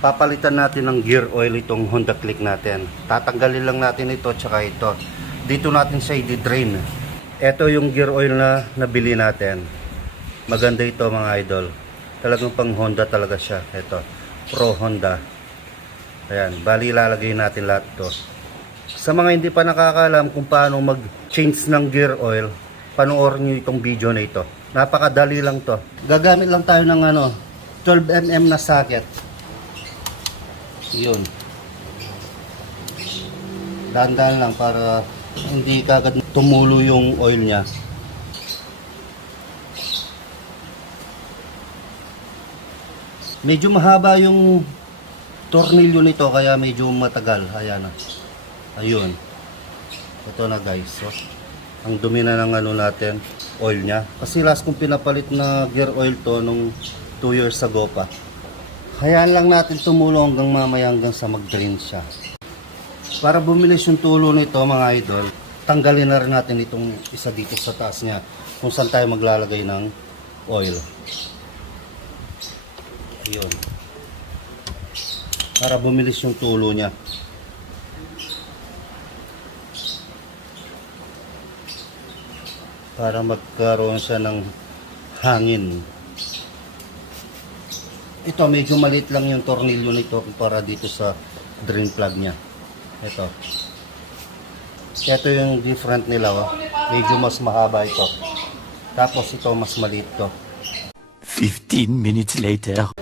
papalitan natin ng gear oil itong Honda Click natin. Tatanggalin lang natin ito tsaka ito. Dito natin siya i-drain. Ito yung gear oil na nabili natin. Maganda ito mga idol. Talagang pang Honda talaga siya. Ito. Pro Honda. Ayan. Bali lalagay natin lahat ito. Sa mga hindi pa nakakaalam kung paano mag-change ng gear oil, panoorin nyo itong video na ito. Napakadali lang to. Gagamit lang tayo ng ano, 12mm na socket. Yun. Dahan-dahan lang para hindi kagad tumulo yung oil niya. Medyo mahaba yung tornilyo nito kaya medyo matagal. Ayan na. Ayun. Ito na guys. So, ang dumi na ng ano natin, oil niya. Kasi last kong pinapalit na gear oil to nung 2 years ago pa. Hayaan lang natin tumulong hanggang mamaya hanggang sa mag-drain siya. Para bumilis yung tulo nito mga idol, tanggalin na rin natin itong isa dito sa taas niya kung saan tayo maglalagay ng oil. Yun. Para bumilis yung tulo niya. Para magkaroon siya ng hangin. Ito, medyo maliit lang yung tornilyo nito para dito sa drain plug niya. Ito. Ito yung different nila. Oh. Medyo mas mahaba ito. Tapos ito mas maliit to. 15 minutes later.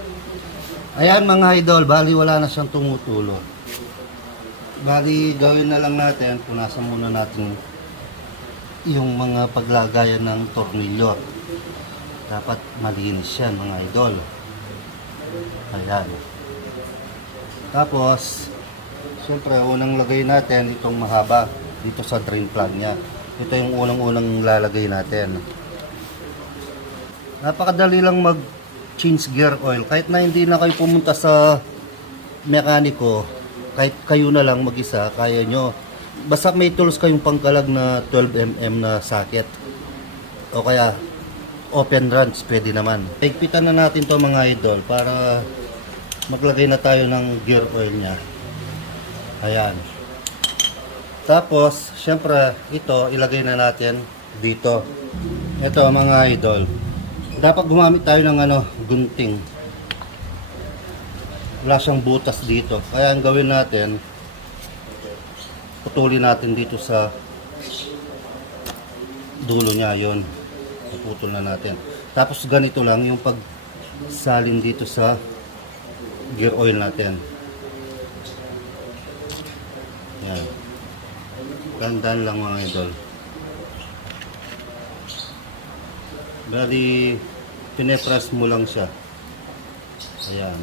Ayan mga idol, bali wala na siyang tumutulo. Bali gawin na lang natin, punasan muna natin yung mga paglagayan ng tornilyo. Dapat malinis yan mga idol. Ayan. Tapos, siyempre unang lagay natin itong mahaba dito sa drain plug niya. Ito yung unang-unang lalagay natin. Napakadali lang mag change gear oil. Kahit na hindi na kayo pumunta sa mekaniko, kahit kayo na lang mag-isa, kaya nyo. Basta may tools kayong pangkalag na 12mm na socket. O kaya open runs, pwede naman. Higpitan na natin to mga idol para maglagay na tayo ng gear oil niya. Ayan. Tapos, syempre, ito, ilagay na natin dito. Ito, mga idol. Dapat gumamit tayo ng ano, gunting. Wala siyang butas dito. Kaya ang gawin natin, putulin natin dito sa dulo niya, yon Naputol na natin. Tapos ganito lang yung pagsalin dito sa gear oil natin. Yan. Gandaan lang mga idol. Bali, pinepress mo lang siya. Ayan.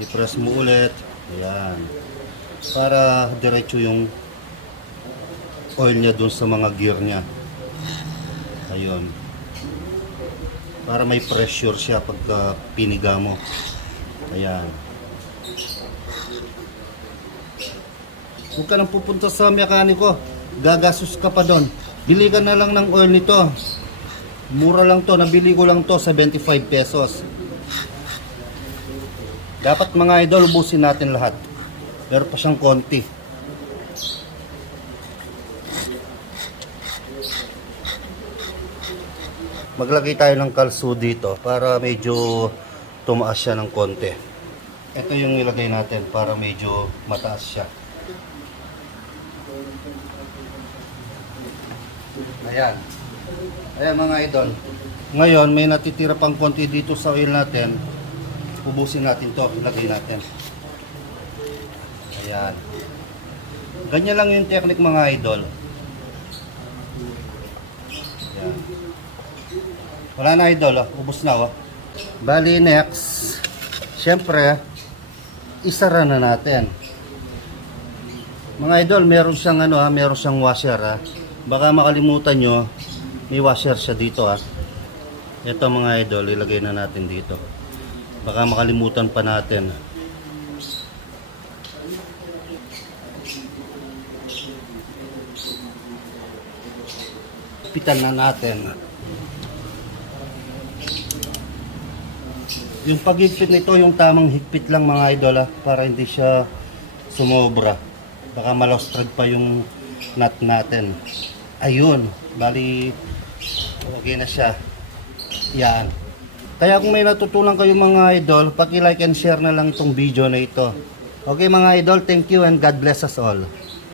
I-press mo ulit. Ayan. Para diretso yung oil niya dun sa mga gear niya. Ayun. Para may pressure siya pagka piniga mo. Ayan. Huwag ka nang pupunta sa mekaniko. Gagastos ka pa doon. Bili ka na lang ng oil nito. Mura lang to. Nabili ko lang to. 75 pesos. Dapat mga idol, ubusin natin lahat. Pero pa siyang konti. Maglagay tayo ng kalso dito para medyo tumaas siya ng konti. Ito yung ilagay natin para medyo mataas siya. Ayan. Ayan mga idol. Ngayon, may natitira pang konti dito sa oil natin. Ubusin natin to. Ilagay natin. Ayan. Ganyan lang yung technique mga idol. Wala na idol. Oh. Ubus na. Oh. Bali next. Siyempre, isara na natin. Mga idol, meron siyang ano ha, meron siyang washer ha. Baka makalimutan nyo, may washer siya dito ha. Ito mga idol, ilagay na natin dito. Baka makalimutan pa natin. Pitan na natin. Yung paghigpit nito, yung tamang higpit lang mga idol ah, para hindi siya sumobra. Baka malostrad pa yung nut natin. Ayun, bali okay na siya. Yan. Kaya kung may natutunan kayo mga idol, paki-like and share na lang itong video na ito. Okay mga idol, thank you and God bless us all.